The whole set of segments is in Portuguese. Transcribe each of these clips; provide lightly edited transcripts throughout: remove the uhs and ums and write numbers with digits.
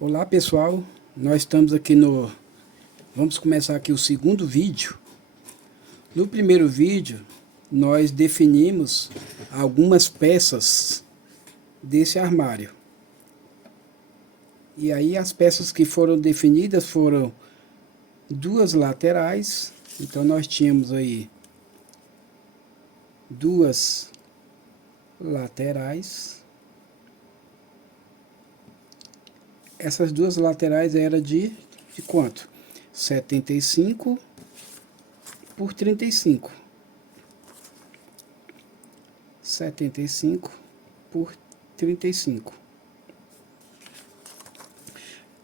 Olá pessoal, nós estamos aqui vamos começar aqui o segundo vídeo. No primeiro vídeo nós definimos algumas peças desse armário. E aí as peças que foram definidas foram duas laterais. Então nós tínhamos aí duas laterais. Essas duas laterais eram de quanto? 75 por 35. 75 por 35.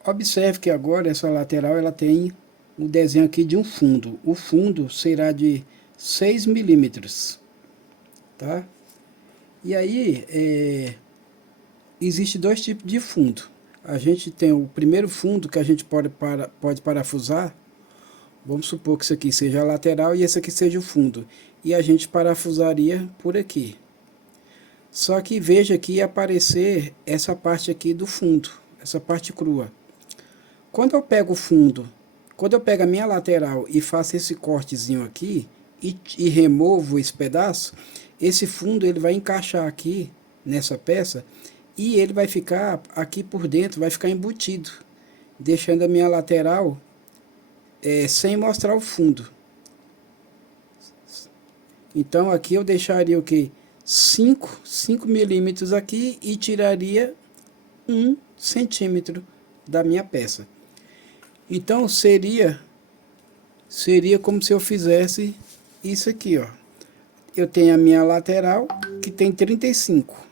Observe que agora essa lateral ela tem o desenho aqui de um fundo. O fundo será de 6 milímetros, tá? E aí existe dois tipos de fundo. A gente tem o primeiro fundo que a gente pode parafusar. Vamos supor que isso aqui seja a lateral e esse aqui seja o fundo. E a gente parafusaria por aqui. Só que veja que ia aparecer essa parte aqui do fundo, essa parte crua. Quando eu pego o fundo, quando eu pego a minha lateral e faço esse cortezinho aqui e removo esse pedaço, esse fundo ele vai encaixar aqui nessa peça e ele vai ficar aqui por dentro, vai ficar embutido, deixando a minha lateral sem mostrar o fundo. Então aqui eu deixaria o que? 5 milímetros aqui e tiraria 1 centímetro da minha peça. Então seria como se eu fizesse isso aqui, ó. Eu tenho a minha lateral que tem 35.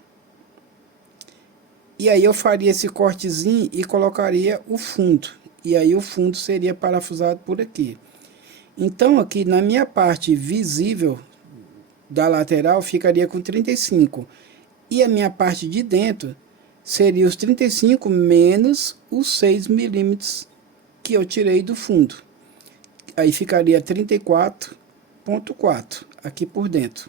E aí eu faria esse cortezinho e colocaria o fundo. E aí o fundo seria parafusado por aqui. Então aqui na minha parte visível da lateral ficaria com 35. E a minha parte de dentro seria os 35 menos os 6 milímetros que eu tirei do fundo. Aí ficaria 34,4 aqui por dentro.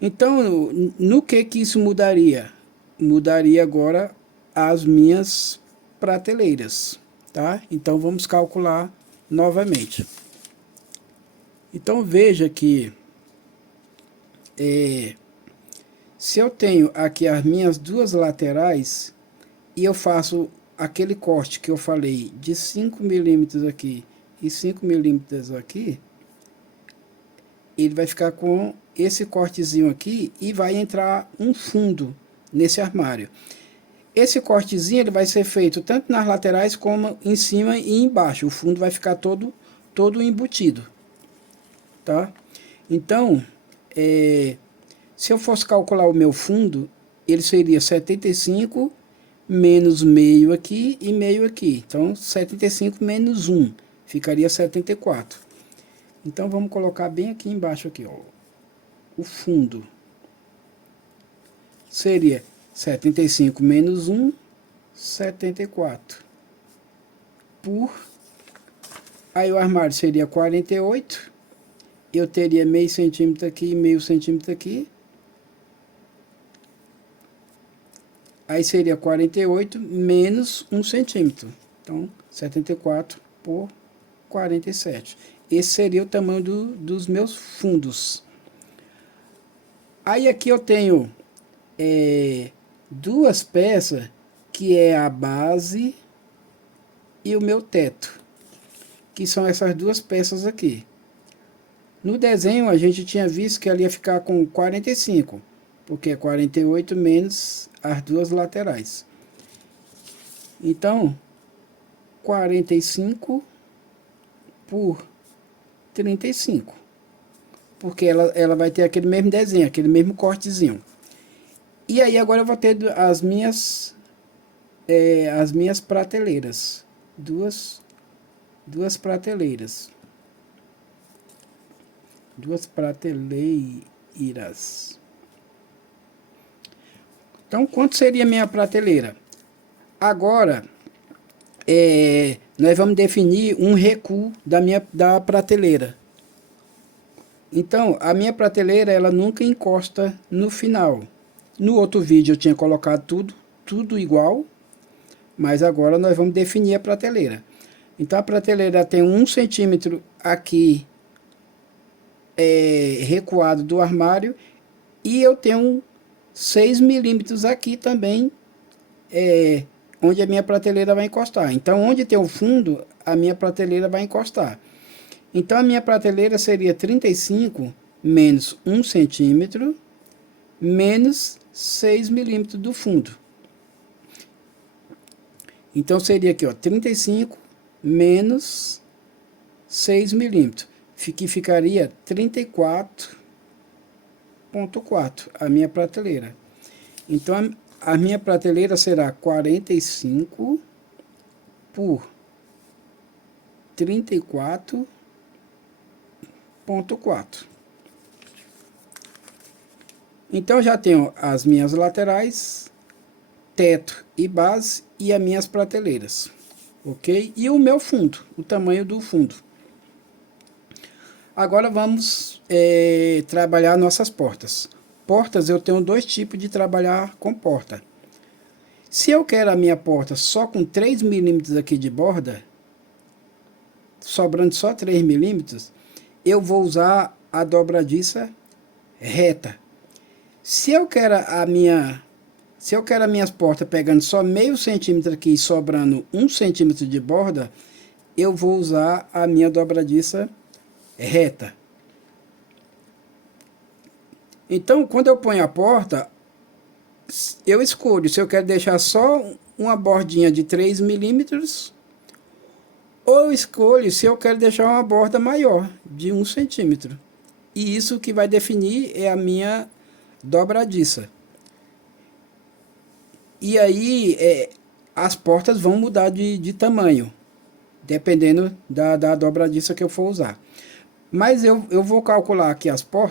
Então, no que isso mudaria? Mudaria agora as minhas prateleiras, tá? Então vamos calcular novamente. Então veja que se eu tenho aqui as minhas duas laterais e eu faço aquele corte que eu falei de 5 milímetros aqui e 5 milímetros aqui, ele vai ficar com esse cortezinho aqui e vai entrar um fundo nesse armário. Esse cortezinho ele vai ser feito tanto nas laterais como em cima e embaixo. O fundo vai ficar todo embutido, tá? Então, se eu fosse calcular o meu fundo, ele seria 75 menos meio aqui e meio aqui. Então, 75 menos 1, ficaria 74. Então, vamos colocar bem aqui embaixo, aqui, ó. O fundo seria 75 menos 1, 74. Aí o armário seria 48. Eu teria meio centímetro aqui e meio centímetro aqui. Aí seria 48 menos 1 centímetro. Então, 74 por 47. Esse seria o tamanho dos meus fundos. Aí aqui eu tenho duas peças, que é a base e o meu teto. Que são essas duas peças aqui. No desenho a gente tinha visto que ela ia ficar com 45. Porque é 48 menos as duas laterais. Então, 45 por 35. Porque ela vai ter aquele mesmo desenho, aquele mesmo cortezinho. E aí agora eu vou ter as minhas prateleiras. Duas prateleiras. Duas prateleiras. Então, quanto seria minha prateleira? Agora, nós vamos definir um recuo da prateleira. Então, a minha prateleira, ela nunca encosta no final. No outro vídeo eu tinha colocado tudo igual. Mas agora nós vamos definir a prateleira. Então a prateleira tem 1 centímetro aqui recuado do armário, e eu tenho 6 milímetros aqui também, onde a minha prateleira vai encostar. Então onde tem o fundo, a minha prateleira vai encostar. Então a minha prateleira seria 35 menos 1 centímetro menos 6 milímetros do fundo. Então seria aqui, ó, 35 menos 6 milímetros, que ficaria 34,4 a minha prateleira. Então a minha prateleira será 45 por 34,4. Então já tenho as minhas laterais, teto e base e as minhas prateleiras, ok? E o meu fundo, o tamanho do fundo. Agora vamos trabalhar nossas portas. Portas, eu tenho 2 tipos de trabalhar com porta. Se eu quero a minha porta só com 3 milímetros aqui de borda, sobrando só 3 milímetros, eu vou usar a dobradiça reta. Se eu quero as minhas portas pegando só meio centímetro aqui e sobrando 1 centímetro de borda, eu vou usar a minha dobradiça reta. Então, quando eu ponho a porta, eu escolho se eu quero deixar só uma bordinha de 3 milímetros, ou eu escolho se eu quero deixar uma borda maior, de 1 centímetro. E isso que vai definir é a minha dobradiça. E aí as portas vão mudar de tamanho, dependendo da dobradiça que eu for usar. Mas eu vou calcular aqui as portas.